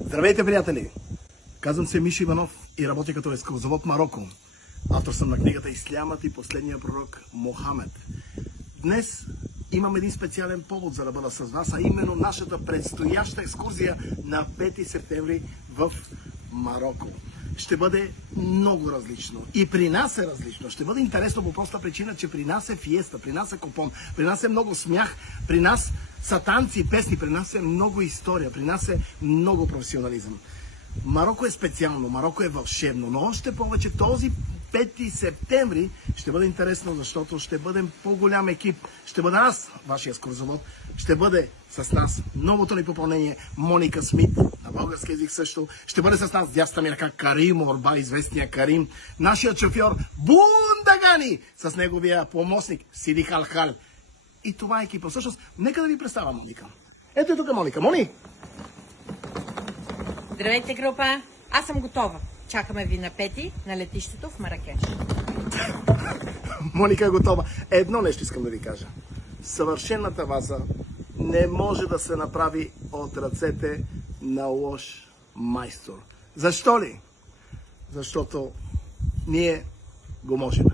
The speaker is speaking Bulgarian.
Здравейте, приятели! Казвам се Мишо Иванов и работя като екскурзовод Мароко. Автор съм на книгата Ислямът и последния пророк Мохамед. Днес имам един специален повод за да бъда с вас, а именно нашата предстояща екскурзия на 5 септември в Мароко. Ще бъде много различно. И при нас е различно. Ще бъде интересно по проста причина, че при нас е фиеста, при нас е купон, при нас е много смях, при нас са танци и песни, при нас е много история, при нас е много професионализъм. Мароко е специално, Мароко е вълшебно, но още повече този 5 септември ще бъде интересно, защото ще бъдем по-голям екип. Ще бъда аз, вашия екскурзовод, ще бъде с нас новото ни попълнение Моника Смит, на български език също. Ще бъде с нас дясната ми ръка Карим Орба, известния Карим, нашият шофьор Бундагани, с неговия помощник Сиди Халхал. И това е екипа. Всъщност, нека да ви представя Моника. Ето тук Моника. Мони! Здравейте, група! Аз съм готова. Чакаме ви на 5 на летището в Маракеш. Моника е готова. Едно нещо искам да ви кажа. Съвършената ваза не може да се направи от ръцете на лош майстор. Защо ли? Защото ние го можем.